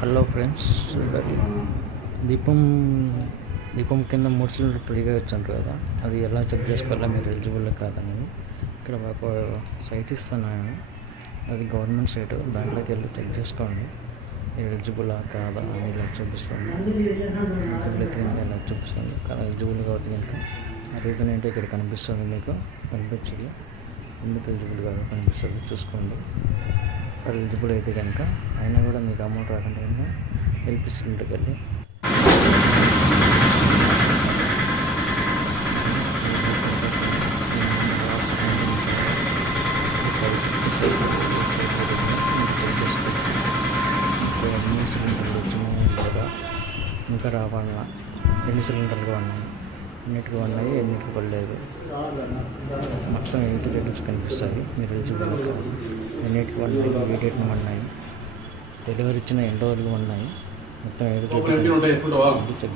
Hello friends, దీపం దీపం కింద 3 సిలిండర్ ఫ్రీగా వచ్చాను కదా, అది ఎలా చెక్ చేసుకోవాలో మీరు ఎలిజిబుల్ కాదని ఇక్కడ ఒక సైట్ ఇస్తున్నాను. అది గవర్నమెంట్ సైట్, దాంట్లోకి వెళ్ళి చెక్ చేసుకోండి ఎలిజిబులా కాదా అని ఇలా చూపిస్తుంది. ఎలిజిబుల్ అయితే ఇలా చూపిస్తుంది, కానీ ఎలిజిబుల్ కావద్దు కనుక ఆ రీజన్ ఏంటో ఇక్కడ కనిపిస్తుంది, మీకు కనిపించదు. ఎందుకు ఎలిజిబుల్ కాదు కనిపిస్తుంది, చూసుకోండి. ఎలిజిబుల్ అయితే కనుక అయినా కూడా మీకు అమౌంట్ రాకుండా కనుక ఎల్పీ సిలిండర్కి వెళ్ళి ఎన్ని సిలిండర్లు వచ్చినాయి లేదా ఇంకా రావాలన్నా, ఎన్ని సిలిండర్లు ఉన్నాయి, ఎన్నిటికి ఉన్నాయి, ఎన్నిటికి పడలేదు, మొత్తం 8 రేటింగ్స్ కనిపిస్తాయి. మీరు ఎలిజిబుల్ ఎన్నిటికి ఉన్నాయి, ఏ డేట్ని ఉన్నాయి, డెలివరీ ఇచ్చిన ఎన్ని రోజులు ఉన్నాయి, మొత్తం 7 చెక్